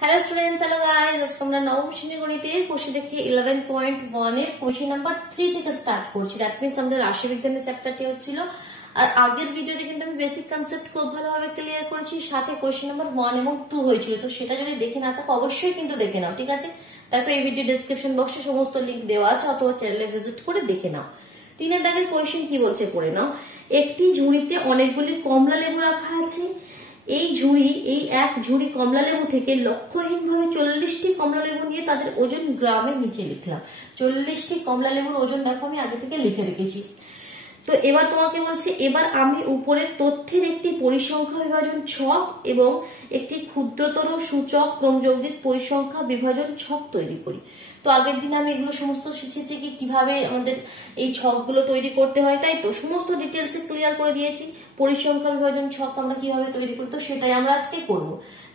Hello students, hello guys. আজকে আমরা নবম শ্রেণীর গণিতের কোশ্চেন দেখি 11.1 এর কোশ্চেন নাম্বার 3 থেকে স্টার্ট করছি। দ্যাট মিন্স আমাদের রাশিবিজ্ঞানের চ্যাপ্টারটি হচ্ছিল। আর আগের ভিডিওতে কিন্তু আমি বেসিক কনসেপ্ট খুব ভালোভাবে ক্লিয়ার করেছি, সাথে কোশ্চেন নাম্বার 1 এবং 2 হয়েছিল। তো সেটা যদি দেখে না থাকো অবশ্যই কিন্তু দেখে নাও, ঠিক আছে? তারপর এই ভিডিও ডেসক্রিপশন বক্সে সমস্ত লিংক দেওয়া আছে, অথবা চ্যানেলে ভিজিট করে দেখে নাও। 3 দাগের কোশ্চেন কি বলছে পড়ে নাও। একটি ঝুড়িতে অনেকগুলি কমলা লেবু রাখা আছে। এই এক ঝুড়ি কমলা লেবু থেকে লক্ষ্যহীন ভাবে 40টি কমলা লেবু নিয়ে তাদের ওজন গ্রামের নিচে লিখলাম। 40টি কমলা লেবুর ওজন দেখো আমি আগে থেকে লিখে রেখেছি। তো এবার তোমাকে বলছে, এবার আমি উপরের তথ্যের একটি পরিসংখ্যা বিভাজন ছক এবং একটি ক্ষুদ্রতর সূচক ক্রমযৌগিক পরিসংখ্যা বিভাজন ছক তৈরি করি। তো আগের দিনে আমি এগুলো সমস্ত শিখেছি কি কিভাবে আমাদের এই ছকগুলো তৈরি করতে হয়, তাই তো সমস্ত ডিটেলসে ক্লিয়ার করে দিয়েছি। পরিসংখ্যা বিভাজন ছক আমরা কিভাবে তৈরি করি, তো সেটাই আমরা আজকে করব।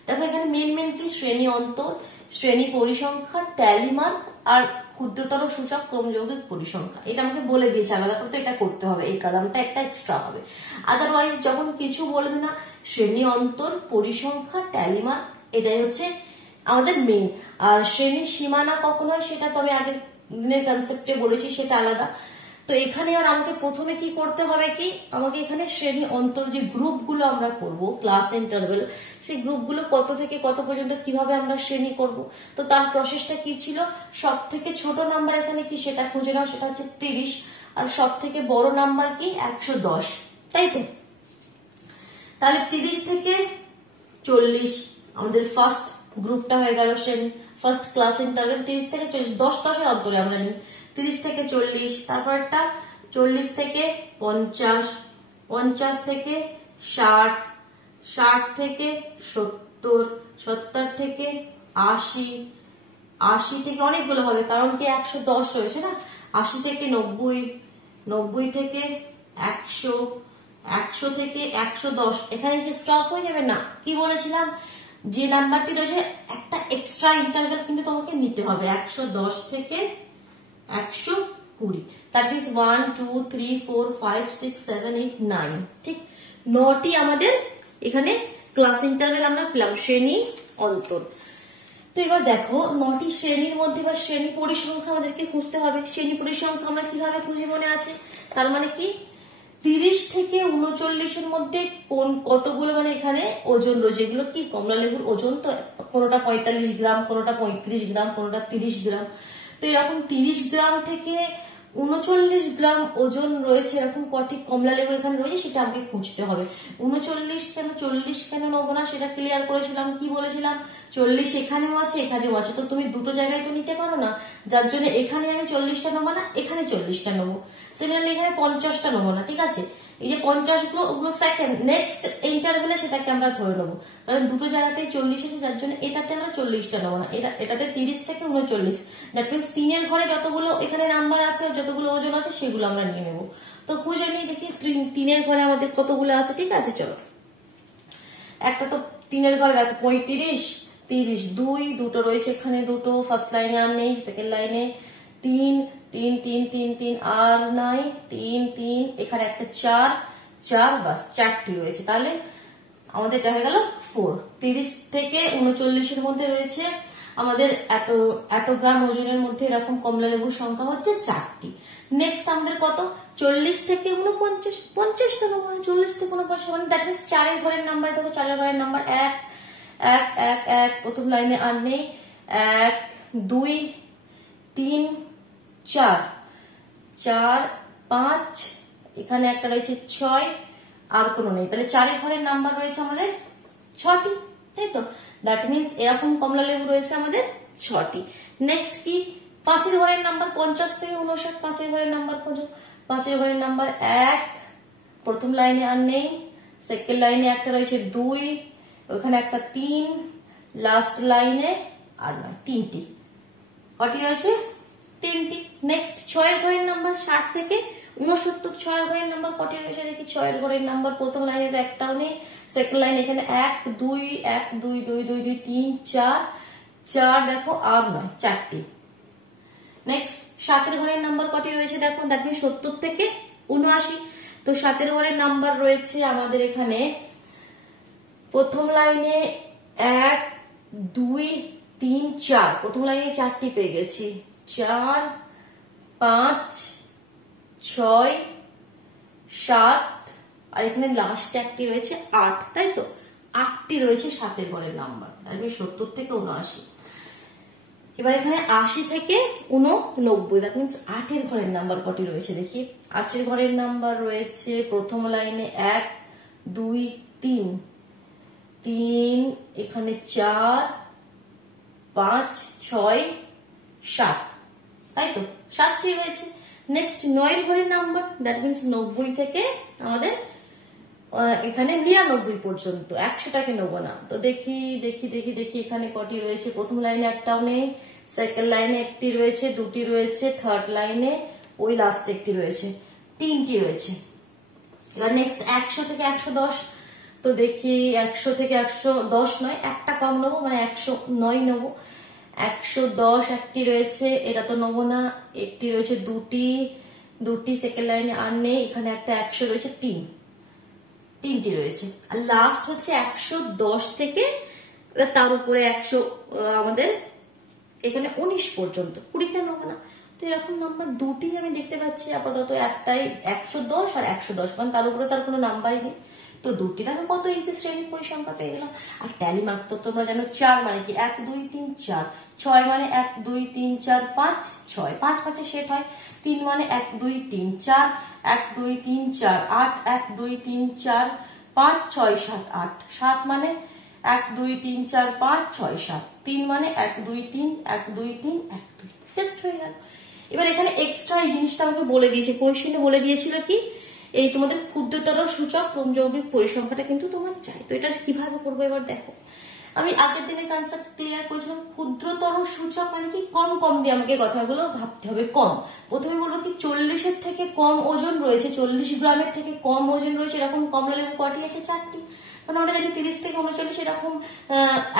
দেখো এখানে মেন কি শ্রেণী অন্তর, শ্রেণী পরিসংখ্যা, ট্যালি মার্ক আর ক্ষুদ্রতর সূচক ক্রমযৌগিক পরিসংখ্যা। এটা আমাকে বলে দিয়েছে আলাদা করে, তো এটা করতে হবে, এই কলামটা একটা এক্সট্রা হবে। আদারওয়াইজ যখন কিছু বলবে না, শ্রেণী অন্তর, পরিসংখ্যা, ট্যালি মার্ক, এটাই হচ্ছে আমাদের মেইন। আর শ্রেণীর সীমানা কখন হয় সেটা তো আমি আগের দিনের কনসেপ্টে বলেছি, সেটা আলাদা। তো এখানে আর আমাকে প্রথমে কি করতে হবে, কি আমাকে এখানে শ্রেণী অন্তর যে গ্রুপগুলো আমরা করব, ক্লাস ইন্টারভেল, সেই গ্রুপগুলো কত থেকে কত পর্যন্ত কিভাবে আমরা শ্রেণী করব। তো তার প্রসেসটা কি ছিল, সব থেকে ছোট নাম্বার এখানে কি সেটা খুঁজে নাও, সেটা হচ্ছে 30। আর সব থেকে বড় নাম্বার কি 110, তাই তো? তাহলে 30 থেকে 40 আমাদের ফার্স্ট গ্রুপটা হয়ে গেল শ্রেণী, ফার্স্ট ক্লাস ইন্টারভেল। 30 থেকে 40, 10 অন্তরে আমরা নিই। 30 থেকে 40, তারপর একটা 40 থেকে 50, 50 থেকে 60, 60 থেকে 70, 70 থেকে 80, 80 থেকে অনেকগুলো হবে কারণ কি 110 রয়েছে না। 80 থেকে 90, 90 থেকে 100, 100 থেকে 110। এখানে কি স্টপ হয়ে যাবে না? কি বলেছিলাম, যে নাম্বারটি রয়েছে একটা এক্সট্রা ইন্টারভেল কিন্তু তোমাকে নিতে হবে। 110 থেকে 120, দ্যাট মিন্স 1 2 3 4 5 6 7 8 9, ঠিক 9টি আমাদের এখানে ক্লাস ইন্টারভেল আমরা পেলাম, শ্রেণী অন্তর। তো এবার দেখো 9টি শ্রেণীর মধ্যে বা শ্রেণী পরিসংখ্যা আমাদেরকে খুঁজতে হবে। শ্রেণী পরিসংখ্যা আমরা কিভাবে খুঁজে, মনে আছে? তার মানে কি 30 থেকে 39 এর মধ্যে কোন কতগুলো মানে এখানে ওজন রয়েছে, এগুলো কি কমলা লেবুর ওজন। তো কোনোটা 45 গ্রাম, কোনোটা 35 গ্রাম, কোনোটা 30 গ্রাম। তো এরকম 30 গ্রাম থেকে 39 গ্রাম ওজন রয়েছে, এরকম কটি কমলা লেবু এখানে রয়েছে সেটা আমাকে খুঁজতে হবে। 39 কেন 40 কেন নেবো না সেটা ক্লিয়ার করেছিলাম। কি বলেছিলাম, 40 এখানেও আছে এখানেও আছে, তো তুমি দুটো জায়গায় তো নিতে পারো না, যার জন্য এখানে আমি 40টা নেবো না, এখানে 40টা নেবো। সিমিলারলি এখানে 50টা নেবো না, ঠিক আছে? এই যে 50 গুলো ওগুলো সেকেন্ড নেক্সট ইন্টারভেলে সেটাকে আমরা ধরে নেবো, কারণ দুটো জায়গাতেই 40 আছে, যার জন্য এটাতে আমরা 40টা নেবো না, এটাতে 30 থেকে 39। দ্যাট মিনস 3 ঘরে যতগুলো এখানে নাম্বার আছে, যতগুলো ওজন আছে সেগুলো আমরা নিয়ে নেবো। তো খুঁজে নিই দেখি 3 ঘরে আমাদের কতগুলো আছে, ঠিক আছে? চলো, একটা তো 3 ঘরে দেখো 35, 30, দুটো রয়েছে এখানে, দুটো ফার্স্ট লাইনে আর নেই, সেকেন্ড লাইনে 3 3 3 3 3 আর নাই, 3 3, এখানে একটা 4 বাস 4টি রয়েছে। তাহলে আমাদের এটা হয়ে গেল 4। 30 থেকে 39 এর মধ্যে রয়েছে আমাদের এত গ্রাম ওজনের মধ্যে এরকম কমলা লেবুর সংখ্যা হচ্ছে 4টি। নেক্সট আমাদের কত, 40 থেকে 49, 50টা নেবো। 40 থেকে 49 মানে দ্যাট মিনস 4 ঘরের নাম্বার। দেখো 4 ঘরের নাম্বার 1 1 1 1, প্রথম লাইনে আর নেই, 1 2 3 4 4 5, এখানে একটা রয়েছে 6, আর কোনো নেই। তাহলে 4 ঘরের নাম্বার রয়েছে আমাদের 6টি, তাই তো? দ্যাট মিনস এরকম কমলা লেবু রয়েছে আমাদের 6টি। নেক্সট কি, 5 ঘরের নাম্বার 50 থেকে 59, 5 ঘরের নাম্বার খোঁজো। 5 ঘরের নাম্বার 1, প্রথম লাইনে আর নেই, সেকেন্ড লাইনে একটা রয়েছে 2, ওখানে একটা 3, লাস্ট লাইনে আর নয়, 3টি। কটি রয়েছে? 3টি। নেক্সট 6 ঘরের নাম্বার 60 থেকে 69, 6 ঘরের নাম্বার কটি রয়েছে দেখি। 6 ঘরের নাম্বার প্রথম লাইনে তো একটাও নেই, সেকেন্ড লাইনে এখানে 1 2 1 2 2 2 2 3 4 দেখো আর নয়, 4টি। নেক্সট 7 ঘরের নাম্বার কটি রয়েছে দেখো, দ্যাট মিনস 70 থেকে 79। তো 7 ঘরের নাম্বার রয়েছে আমাদের এখানে প্রথম লাইনে 1 2 3 4, প্রথম লাইনে 4টি পেয়ে গেছি, 4 5 6 7, আর এখানে লাস্টে একটি রয়েছে 8, তাই তো 8টি রয়েছে 7 ঘরের নাম্বার, তাহলে 70 থেকে 79। এবার এখানে 80 থেকে 89, দ্যাট মিনস 8 ঘরের নাম্বার কটি রয়েছে দেখি। 8 ঘরের নাম্বার রয়েছে প্রথম লাইনে 1 2 3 3, এখানে 4 5 6 7, তাই তো 7টি রয়েছে। নেক্সট 9 ঘরের নাম্বার, দ্যাট মিনস 90 থেকে আমাদের এখানে 99 পর্যন্ত, 100টাকে নেবো না। তো দেখি দেখি দেখি দেখি এখানে কটি রয়েছে। প্রথম লাইনে একটাও নেই, সেকেন্ড লাইনে একটি রয়েছে, 2টি রয়েছে, থার্ড লাইনে ওই লাস্টে একটি রয়েছে, 3টি রয়েছে। এবার নেক্সট 100 থেকে 110, তো দেখি 100 থেকে 110 নয়, একটা কম নেবো, মানে 109 নেবো। 110 একটি রয়েছে, এটা তো নেবো না। একটি রয়েছে, দুটি সেকেন্ড লাইনে আর নেই, এখানে একটা 100 রয়েছে, 3টি রয়েছে। আর লাস্ট হচ্ছে 110 থেকে তার উপরে 100 আমাদের এখানে 19 পর্যন্ত, 20টা নেবো না। তো এরকম নাম্বার 2টি আমি দেখতে পাচ্ছি আপাতত, একটাই 110 আর 110, কারণ তার উপরে তার কোনো নাম্বারই নেই। তো 2টি দেখো কত ইজি শ্রেণী পরিসংখ্যা পেয়ে গেলাম। আর ট্যালি মার্ক তো তোমরা জানো, 4 মানে কি 1 2 3 4, 6 মানে 1 2 3 4 5 6, 5 5 সেট হয়, 3 মানে 1 2 3 4, 1 2 3 4 8, 1 2 3 4 5 6 7 8, 7 মানে 1 2 3 4 5 6 7, 3 মানে 1 2 3 1 2 3 1 2, জাস্ট হয়ে গেল। এবার এখানে এক্সট্রা এই জিনিসটা আমাকে বলে দিয়েছে, কোয়েশ্চেনে বলে দিয়েছিল কি, এই তোমাদের ক্ষুদ্রতর সূচক ক্রমযৌগিক পরিসংখ্যাটা কিন্তু তোমার চাই। তো এটা কিভাবে করবো এবার দেখো। আমি আগের দিনে কনসেপ্ট ক্লিয়ার করেছিলাম, ক্ষুদ্রতর সূচক মানে কি, কম কম দিয়ে আমাকে কথাগুলো ভাবতে হবে। কম, প্রথমে বলবো কি 40-এর থেকে কম ওজন রয়েছে, 40 গ্রামের থেকে কম ওজন রয়েছে, এরকম কমলা লেবু কটি আছে, 4টি। কারণ আমরা জানি 30 থেকে 39 এরকম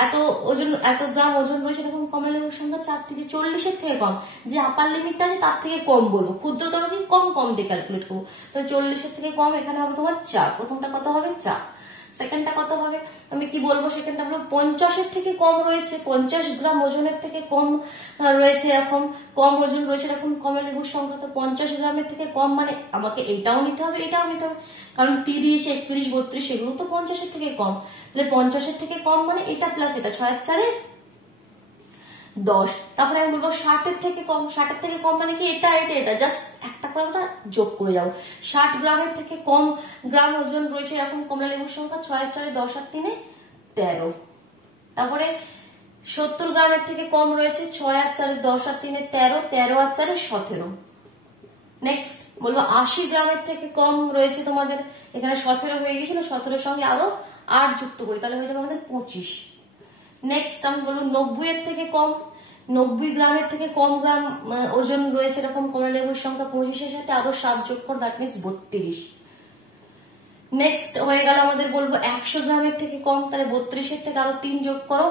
এত ওজন, এত গ্রাম ওজন রয়েছে, এরকম কমলা লেবুর সংখ্যা 4টি। 40-এর থেকে কম, যে আপার লিমিটটা আছে তার থেকে কম বলবো, ক্ষুদ্রতর কি কম কম দিয়ে ক্যালকুলেট করবো। তাহলে 40-এর থেকে কম এখানে হবে তোমার 4, প্রথমটা কত হবে 4। সেকেন্ডটা কত হবে, আমি কি বলবো, সেকেন্ডটা হলো 50-এর থেকে কম রয়েছে, 50 গ্রাম ওজনের থেকে কম রয়েছে, এরকম কম ওজন রয়েছে, এরকম কমলা লেবুর সংখ্যা। তো 50 গ্রামের থেকে কম মানে আমাকে এটাও নিতে হবে, এটাও নিতে হবে, কারণ 30 31 32 এগুলো তো 50-এর থেকে কম। তাহলে 50-এর থেকে কম মানে এটা প্লাস এটা, 6 আর 4 10। তারপরে আমি বলবো 60-এর থেকে কম, 60-এর থেকে কম মানে কি এটা এটা এটা, জাস্ট একটা করে আমরা যোগ করে যাবো। 60 গ্রামের থেকে কম গ্রাম ওজন রয়েছে এরকম কমলা লেবুর সংখ্যা, 6 আর 4 10 আর 3 13। তারপরে 70 গ্রামের থেকে কম রয়েছে, 6 আর 4 10 আর 3 13, 13 আর 4 17। নেক্সট বলবো 80 গ্রামের থেকে কম রয়েছে তোমাদের, এখানে 17 হয়ে গেছিল, 17-এর সঙ্গে আরো 8 যুক্ত করি, তাহলে হয়ে যাবে আমাদের 25। নেক্সট আমি বলবো 90-এর থেকে কম, 90 গ্রামের থেকে কম গ্রাম ওজন রয়েছে এরকম কমলা লেবুর সংখ্যা, 25-এর সাথে আরো 7 যোগ কর, দ্যাট মিনস 32। নেক্সট হয়ে গেল আমাদের বলবো 100 গ্রামের থেকে কম, তাহলে 32-এর থেকে আরো 3 যোগ করো,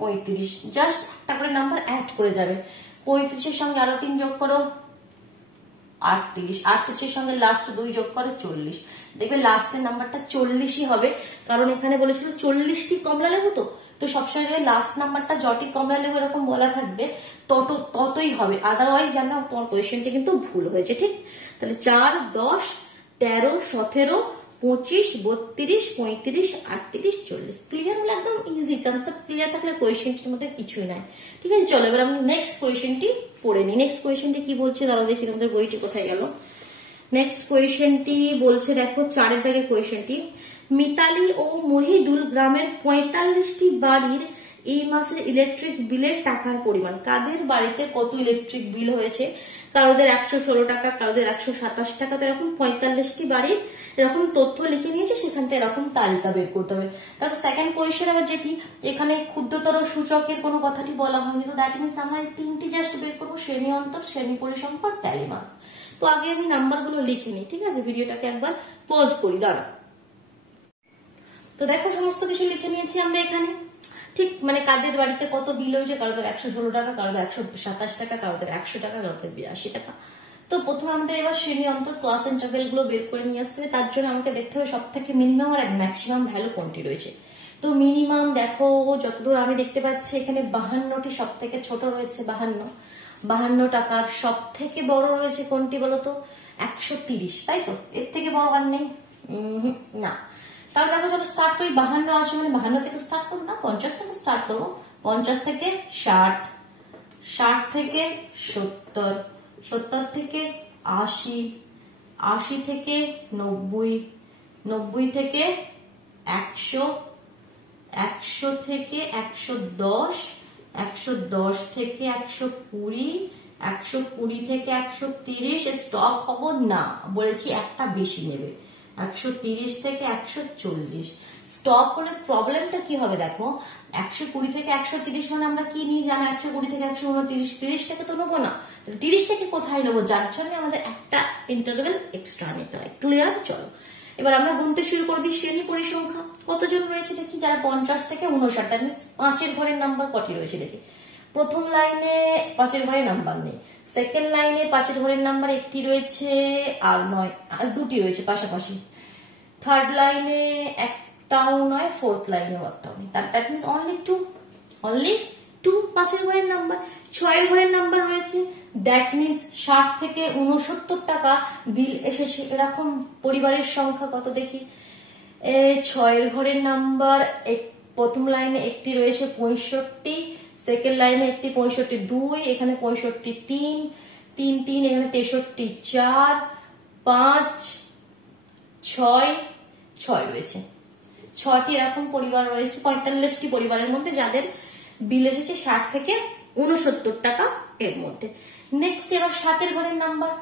35। জাস্ট একটা করে নাম্বার অ্যাড করে যাবে, 35-এর সঙ্গে আরো 3 যোগ করো, 38, 38-এর সঙ্গে লাস্ট 2 যোগ করে 40। দেখবে লাস্টের নাম্বারটা 40-ই হবে, কারণ এখানে বলেছিল 40টি কমলা লেবু। তো সবসময় লাস্ট নাম্বারটা যটি কমলা লেবু এরকম বলা থাকবে ততই হবে, আদারওয়াইজ জানো তোমার কোয়েশ্চেনটা কিন্তু ভুল হয়েছে, ঠিক। তাহলে 4 10 13 17 25 32 35 38 40, ক্লিয়ার হলো? একদম ইজি, কনসেপ্ট ক্লিয়ার থাকলে কোয়েশ্চেনটির মধ্যে কিছুই নাই। ঠিক আছে, চলো এবার আমরা নেক্সট কোয়েশ্চেনটি পড়ে নিই। নেক্সট কোয়েশ্চেনটি কি বলছে দাঁড়াও দেখি, তোমাদের বইটি কোথায় গেল। নেক্সট কোয়েশ্চেনটি বলছে, দেখো 4-এর দাগে কোয়েশ্চেনটি, মিতালি ও মহিদুল গ্রামের 45টি বাড়ির এই মাসের ইলেকট্রিক বিলের টাকার পরিমাণ। কাদের বাড়িতে কত ইলেকট্রিক বিল হয়েছে, কারোদের 116 টাকা, কারোদের 127 টাকা, তো এরকম 45টি বাড়ির এরকম তথ্য লিখে নিয়েছে, সেখান থেকে এরকম তালিকা বের করতে হবে। তাহলে সেকেন্ড কোয়েশ্চেন আবার যেটি, এখানে ক্ষুদ্রতর সূচকের কোনো কথাটি বলা হয়নি, তো দ্যাট মিনস আমরা এই 3টি জাস্ট বের করবো, শ্রেণী অন্তর, শ্রেণী পরিসংখ্যা, ট্যালি মার্ক। তো আগে আমি নাম্বারগুলো লিখে নিই, ঠিক আছে, ভিডিওটাকে একবার পজ করি, দাঁড়া। তো দেখো সমস্ত কিছু লিখে নিয়েছি আমরা এখানে, ঠিক, মানে কাদের বাড়িতে কত বিল হয়েছে, কারোদের 116 টাকা, কারোদের 127 টাকা, কারোদের 100 টাকা, কারোদের 82 টাকা। তো প্রথমে আমাদের এবার শ্রেণী অন্তর ক্লাস ইন্টারভেল গুলো বের করে নিয়ে আসতে হবে। তার জন্য আমাকে দেখতে হবে সব থেকে মিনিমাম আর ম্যাক্সিমাম ভ্যালু কোনটি রয়েছে। তো মিনিমাম দেখো যতদূর আমি দেখতে পাচ্ছি এখানে 52টি সব থেকে ছোট রয়েছে, 52 টাকার সব থেকে বড় রয়েছে কোনটি বলতো? 130, তাই তো? এর থেকে বড় আর নেই না। তাহলে দেখো চলো স্টার্ট করি। 52 আছে মানে 52 থেকে স্টার্ট করবো না, 50 থেকে স্টার্ট করবো। 50 থেকে 60, 60 থেকে 70, 70 থেকে 80, 80 থেকে 90, 90 থেকে 100, 100 থেকে 110, 110 থেকে 120, 120 থেকে 130। স্টপ হবো না, বলেছি একটা বেশি নেবে। 130 থেকে 140। স্টপ হলে প্রবলেমটা কি হবে দেখো, 120 থেকে 130 মানে আমরা কি নিয়ে জানো? 120 থেকে 129, 30 টাকে তো নেবো না। 30 টাকে কোথায় নেবো? যার জন্য আমাদের একটা ইন্টারভেল এক্সট্রা নিতে হয়। ক্লিয়ার? চলো এবার আমরা গুনতে শুরু করে দিই শ্রেণী পরিসংখ্যা। কতজন রয়েছে দেখি যারা 50 থেকে 59, পাঁচের ঘরের নাম্বার কটি রয়েছে দেখি। প্রথম লাইনে 5-এর ঘরের নাম্বার নেই, সেকেন্ড লাইনে 5-এর ঘরের নাম্বার একটি রয়েছে আর নয়, আর দুটি রয়েছে পাশাপাশি। থার্ড লাইনে একটাও নয়, ফোর্থ লাইনেও একটাও নেই। দ্যাট মিনস অনলি টু 5-এর ঘরের নাম্বার। 6-এর ঘরের নাম্বার রয়েছে, দ্যাট মিনস 60 থেকে 69 টাকা বিল এসেছে। এরকম পরিবারের সংখ্যা কত দেখি। 6-এর ঘরের নাম্বার প্রথম লাইনে একটি রয়েছে 65, সেকেন্ড লাইনে একটি 65, 2, এখানে 65, 3, 3, 3, এখানে 63, 4, 5, 6, 6 রয়েছে। 6টি এরকম পরিবার রয়েছে 45টি পরিবারের মধ্যে যাদের বিল এসেছে 60 থেকে 69 টাকা এর মধ্যে। নেক্সট এবার 7-এর ঘরের নাম্বার।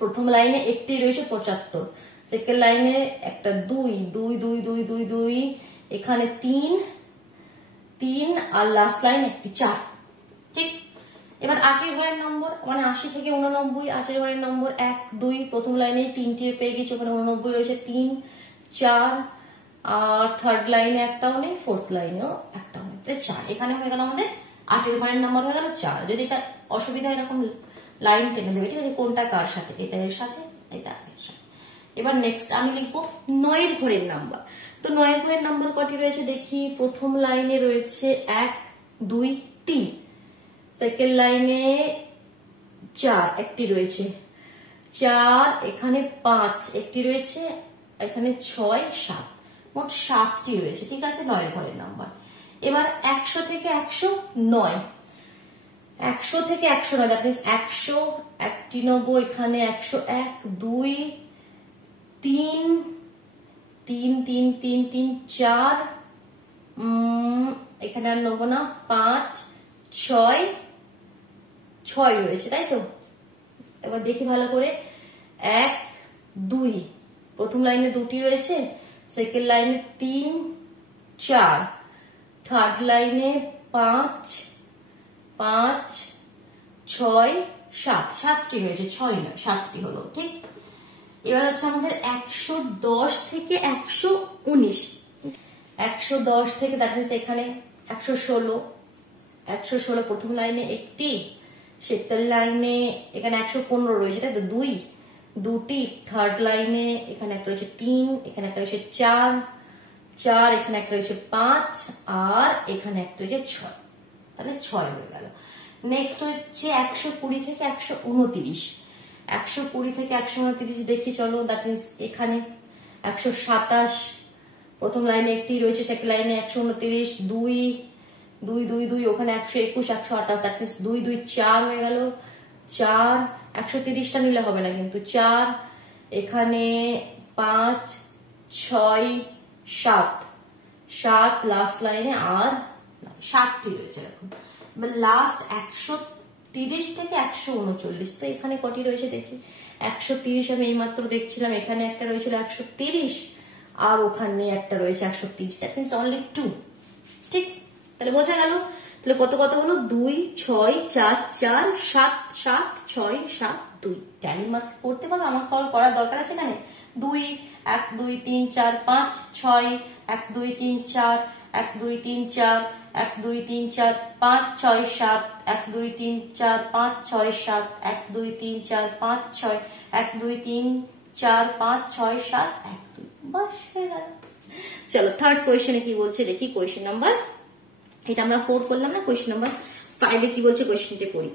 প্রথম লাইনে একটি রয়েছে 75, সেকেন্ড লাইনে একটা 2, 2, 2, 2, 2, 2, এখানে 3, 3, আর লাস্ট লাইন একটি 4। ঠিক। এবার 8-এর ঘরের নম্বর মানে 80 থেকে 89, 8-এর ঘরের নম্বর 1, 2, প্রথম লাইনে 3টি পেয়ে গেছে, ওখানে 89 রয়েছে 3, 4, আর থার্ড লাইনে একটাও নেই, ফোর্থ লাইনেও একটাও নেই, 4। এখানে হয়ে গেল আমাদের 8-এর ঘরের নাম্বার হয়ে গেল 4। যদি এটা অসুবিধা এরকম লাইন টেনে দেবে, ঠিক আছে, কোনটা কার সাথে, এটা এর সাথে, এটা এর সাথে। এবার নেক্সট আমি লিখবো 9-এর ঘরের নাম্বার। তো 9-এর ঘরের নাম্বার কটি রয়েছে দেখি। প্রথম লাইনে রয়েছে 1, 2, 3, সেকেন্ড লাইনে 4 একটি রয়েছে, 4, এখানে 5 একটি রয়েছে, এখানে 6, 7, মোট 7টি রয়েছে। ঠিক আছে, 9-এর ঘরের নাম্বার। এবার 100 থেকে 109, 100 থেকে 109, দ্যাট মিনস 100, একটি নেবো, এখানে 101, 2, 3, 3, 3, 3, 3, 4, এখানে আর নেবো না, 5, 6, 6 রয়েছে, তাই তো। এবার দেখি ভালো করে, 1, 2, প্রথম লাইনে 2টি রয়েছে, সেকেন্ড লাইনে 3, 4, থার্ড লাইনে 5, 5, 6, 7, 7টি রয়েছে, 6 নয় 7টি হলো। ঠিক। এবার হচ্ছে আমাদের 110 থেকে 119, 110 থেকে দ্যাট মিনস এখানে 116, 116 প্রথম লাইনে একটি, সেকেন্ড লাইনে এখানে 115 রয়েছে, তাই তো, 2, 2টি, থার্ড লাইনে এখানে একটা রয়েছে 3, এখানে একটা রয়েছে 4, 4, এখানে একটা রয়েছে 5, আর এখানে একটা রয়েছে 6, তাহলে 6 হয়ে গেল। নেক্সট হচ্ছে 120 থেকে 129, 120 থেকে 129 দেখি চলো, দ্যাট মিনস এখানে 127, প্রথম লাইনে একটি রয়েছে, সেকেন্ড লাইনে 129, 2, 2, 2, 2, ওখানে 121, 128, দ্যাট মিনস 2, 2, 4 হয়ে গেল, 4, 130টা নিলে হবে না কিন্তু, 4, এখানে 5, 6, 7, 7, লাস্ট লাইনে আর 7টি রয়েছে এরকম। এবার লাস্ট 130 থেকে 139, তো এখানে কটি রয়েছে দেখি। 130 আমি এইমাত্র দেখছিলাম, এখানে একটা রয়েছিল 130, আর ওখানে একটা রয়েছে 130, দ্যাট মিনস অনলি 2। ঠিক, তাহলে বোঝা গেল। তাহলে কত কত হলো, 2, 6, 4, 4, 7, 7, 6, 7, 2। ট্যালি মার্ক করতে পারবে, আমার করার দরকার আছে এখানে। 2, 1, 2, 3, 4, 5, 6, 1, 2, 3, 4, 1, 2, 3, 4, 1, 2, 3, 4, 5, 6, 7, 1, 2, 3, 4, 5, 6, 7, 1, 2, 3, 4, 5, 6, 1, 2, 3, 4, 5, 6, 7, 1, 2। বাস হয়ে গেল। চলো থার্ড কোয়েশ্চেনে কি বলছে দেখি। কোয়েশ্চেন নাম্বার, এটা আমরা 4 করলাম না, কোয়েশ্চেন নাম্বার 5 কি বলছে কোয়েশ্চেনটা পড়ি।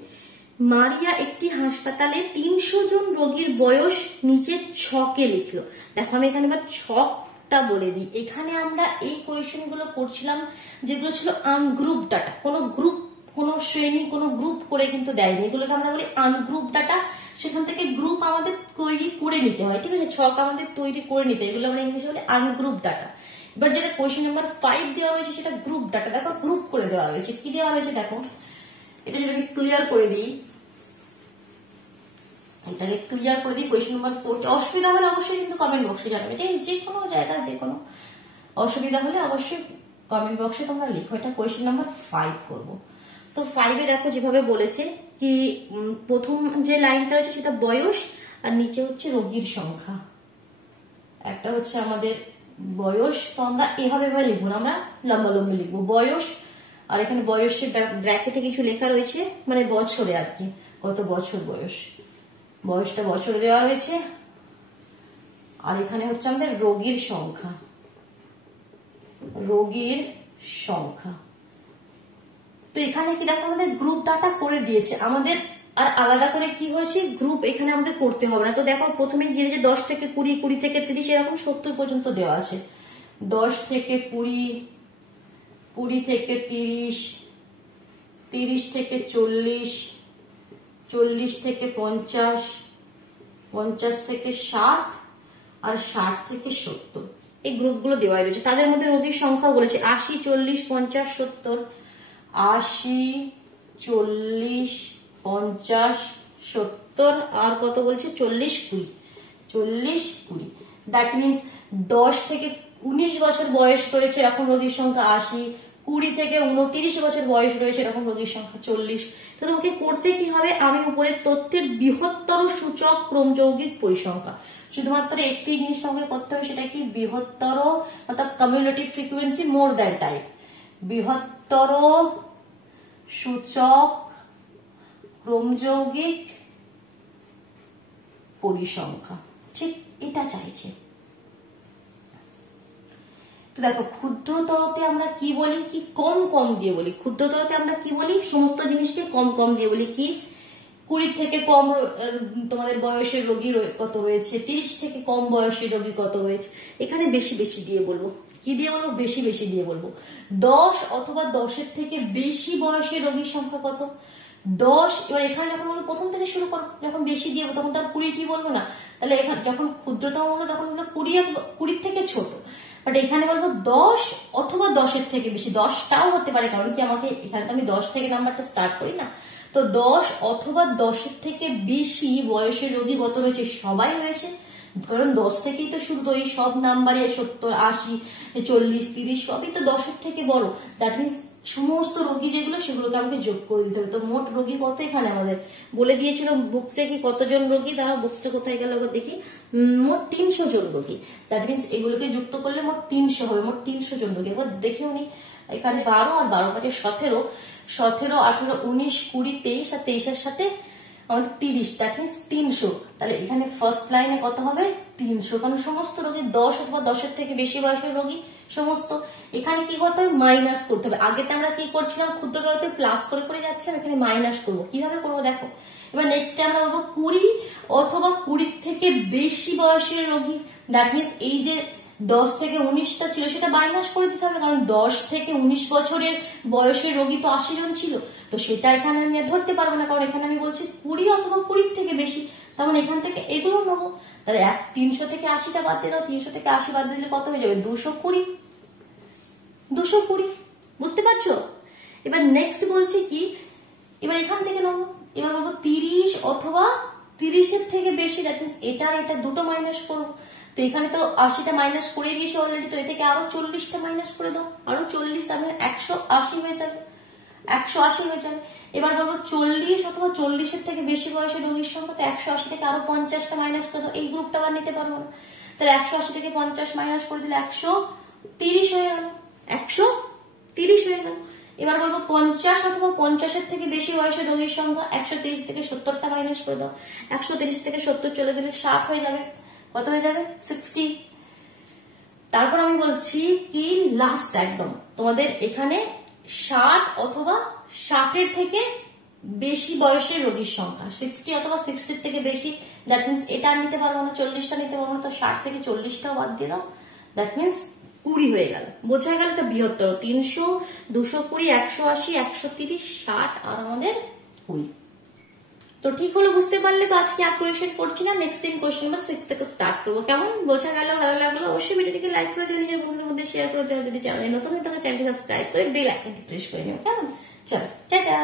মারিয়া একটি হাসপাতালে 300 জন রোগীর বয়স নিচে ছকে লিখলো। দেখো আমি এখানে এবার ছকটা বলে দিই। এখানে আমরা এই কোয়েশ্চেন গুলো করছিলাম যেগুলো ছিল আনগ্রুপ ডাটা, কোনো গ্রুপ, কোনো শ্রেণী, কোনো গ্রুপ করে কিন্তু দেয়নি, এগুলোকে আমরা বলি আনগ্রুপ ডাটা। সেখান থেকে গ্রুপ আমাদের তৈরি করে নিতে হয়, ঠিক আছে, ছক আমাদের তৈরি করে নিতে, এগুলো আমরা ইংলিশে বলি আনগ্রুপ ডাটা। এবার যেটা কোয়েশ্চেন নাম্বার 5 দেওয়া হয়েছে সেটা গ্রুপ ডাটা। দেখো গ্রুপ করে দেওয়া হয়েছে, কি দেওয়া হয়েছে দেখো, এটা যদি আমি ক্লিয়ার করে দিই, এটাকে ক্লিয়ার করে দিই। কোয়েশ্চেন নাম্বার 4, অসুবিধা হলে অবশ্যই কিন্তু কমেন্ট বক্সে জানাবে, এটা যে কোনো জায়গা যে কোনো অসুবিধা হলে অবশ্যই কমেন্ট বক্সে তোমরা লিখো। এটা কোয়েশ্চেন নাম্বার 5 করবো। তো 5-এ দেখো যেভাবে বলেছে কি প্রথম যে লাইনটা রয়েছে সেটা বয়স, আর নিচে হচ্ছে রোগীর সংখ্যা। একটা হচ্ছে আমাদের বয়স, তো আমরা এভাবে লিখবো না, আমরা লম্বালম্বি লিখবো বয়স, আর এখানে বয়সের ব্র্যাকেটে কিছু লেখা রয়েছে, মানে বছরে আর কি, কত বছর বয়স, বয়সটা বছরে দেওয়া হয়েছে। আর এখানে হচ্ছে আমাদের রোগীর সংখ্যা, রোগীর সংখ্যা। তো এখানে কি দেখো আমাদের গ্রুপ ডাটা করে দিয়েছে আমাদের, আর আলাদা করে কি হয়েছে গ্রুপ এখানে আমাদের করতে হবে না। তো দেখো প্রথমে গিয়ে যে 10 থেকে 20, 20 থেকে 30 এরকম 70 পর্যন্ত দেওয়া আছে। 10 থেকে 20, 20 থেকে 30, 30 থেকে 40, 40 থেকে 50, 50 থেকে 60, আর 60 থেকে 70, এই গ্রুপগুলো দেওয়া রয়েছে। তাদের মধ্যে রোগীর সংখ্যা বলেছে 80, 40, 50, 70, 80, 40, 50, 70, আর কত বলছে 40, 20, 40, 20। দ্যাট মিনস 10 থেকে 19 বছর বয়স রয়েছে এরকম রোগীর সংখ্যা 80, 20 থেকে 29 বছর বয়স রয়েছে এরকম রোগীর সংখ্যা 40। তো তোমাকে করতে কি হবে, আমি উপরের তথ্যের বৃহত্তর সূচক ক্রমযৌগিক পরিসংখ্যা, শুধুমাত্র একটি জিনিস তোমাকে করতে হবে, সেটা কি বৃহত্তর অর্থাৎ কমিউলেটিভ ফ্রিকোয়েন্সি মোর দ্যান টাইপ, বৃহত্তর সূচক ক্রমযৌগিক পরিসংখ্যা, ঠিক এটা চাইছে। তো দেখো ক্ষুদ্রতরতে আমরা কি বলি, কি কম কম দিয়ে বলি। ক্ষুদ্রতরতে আমরা কি বলি, সমস্ত জিনিসকে কম কম দিয়ে বলি। কি 20 থেকে কম তোমাদের বয়সের রোগী কত রয়েছে, 30 থেকে কম বয়সের রোগী কত রয়েছে, এখানে বেশি বেশি দিয়ে বলবো। কি দিয়ে বলবো, বেশি বেশি দিয়ে বলবো। 10 অথবা 10-এর থেকে বেশি বয়সের রোগীর সংখ্যা কত, 10। এবার এখানে যখন বলবো প্রথম থেকে শুরু করো, যখন বেশি দিয়ে তখন তার 20 কি বলবো না, তাহলে এখানে যখন ক্ষুদ্রতম হলো তখন হলো 20 থেকে ছোট। বাট এখানে বলবো 10 অথবা 10-এর থেকে বেশি, 10টাও হতে পারে, কারণ কি আমাকে এখানে তো আমি 10 থেকে নাম্বারটা স্টার্ট করি না। তো 10 অথবা 10-এর থেকে বেশি বয়সের রোগী কত রয়েছে, সবাই রয়েছে, কারণ 10 থেকেই তো শুরু, তো এই সব নাম্বারে 70, 80, 40, 30 সবই তো 10-এর থেকে বড়। দ্যাট মিনস সমস্ত রোগী যেগুলো সেগুলোকে আমাকে যোগ করে দিতে হবে। তো মোট রোগী কত এখানে আমাদের বলে দিয়েছিল বুকসে, কি কতজন রোগী, তারা বুকসটা কোথায় গেল দেখি, মোট 300 জন রোগী। দ্যাট মিনস এগুলোকে যুক্ত করলে মোট 300 হবে, মোট 300 জন রোগী। এবার দেখে উনি এখানে 12 আর 12 কাছে 17, 17, 18, 19, 20, 23, আর 23-এর সাথে আমাদের 30, দ্যাট মিনস 300। তাহলে এখানে ফার্স্ট লাইনে কত হবে 300, কারণ সমস্ত রোগী 10 অথবা 10-এর থেকে বেশি বয়সের রোগী সমস্ত। এখানে কি করতে হবে, মাইনাস করতে হবে। আগেতে আমরা কি করছিলাম, ক্ষুদ্রতরতে প্লাস করে করে যাচ্ছিলাম, এখানে মাইনাস করবো। কিভাবে করবো দেখো, এবার নেক্সট আমরা বলবো 20 অথবা 20 থেকে বেশি বয়সের রোগী। দ্যাট মিনস এই যে 10 থেকে 19টা ছিল সেটা মাইনাস করে দিতে হবে, কারণ 10 থেকে 19 বছরের বয়সের রোগী তো 80 জন ছিল, তো সেটা এখানে আমি ধরতে পারবো না, কারণ এখানে আমি বলছি 20 অথবা 20 থেকে বেশি, তার মানে এখান থেকে এগুলো নেবো। তাহলে 300 থেকে 80টা বাদ দিয়ে দাও, 300 থেকে 80 বাদ দিলে কত হয়ে যাবে, 220, 220, বুঝতে পারছো। এবার নেক্সট বলছি কি, এবার এখান থেকে নেবো, এবার বলবো 30 অথবা 30-এর থেকে বেশি, দ্যাট মিনস এটা আর এটা দুটো মাইনাস করবো। তো এখানে তো 80টা মাইনাস করে দিয়েছি অলরেডি, তো এ থেকে আরো 40টা মাইনাস করে দাও, আরো 40, তার মানে 180 হয়ে যাবে, 180 হয়ে যাবে। এবার বলবো 40 অথবা 40-এর থেকে বেশি বয়সের রোগীর সংখ্যা, তো 180 থেকে আরো 50টা মাইনাস করে দাও, এই গ্রুপটা আবার নিতে পারবো না, তাহলে 180 থেকে 50 মাইনাস করে দিলে 130 হয়ে গেল, 130 হয়ে গেল। এবার বলবো 50 অথবা 50-এর থেকে বেশি বয়সের রোগীর সংখ্যা, 130 থেকে 70টা মাইনাস করে দাও, 130 থেকে 70 চলে গেলে 60 হয়ে যাবে, কত হয়ে যাবে 60। তারপর আমি বলছি কি লাস্ট একদম তোমাদের এখানে 60 অথবা 60-এর থেকে বেশি বয়সের রোগীর সংখ্যা, 60 অথবা 60-এর থেকে বেশি, দ্যাট মিনস এটা নিতে পারবো না, 40টা নিতে পারবো না, তো 60 থেকে 40টাও বাদ দিয়ে দাও, দ্যাট মিনস 20 হয়ে গেল। বোঝা গেল এটা বৃহত্তর, 300, 220, 180, 130, 60 আর আমাদের 20। তো ঠিক হলো, বুঝতে পারলে? তো আজকে আর কোয়েশ্চেন করছি না, নেক্সট দিন কোয়েশ্চেন নাম্বার 6 থেকে স্টার্ট করবো। কেমন বোঝা গেল? ভালো লাগলো? অবশ্যই ভিডিওটিকে লাইক করে দিও, নিজের বন্ধুদের মধ্যে শেয়ার করে দিও। যদি চ্যানেলে নতুন হয়ে থাকে চ্যানেলটি সাবস্ক্রাইব করে বেল আইকনটি প্রেস করে নিও। কেমন? চলো, টাটা।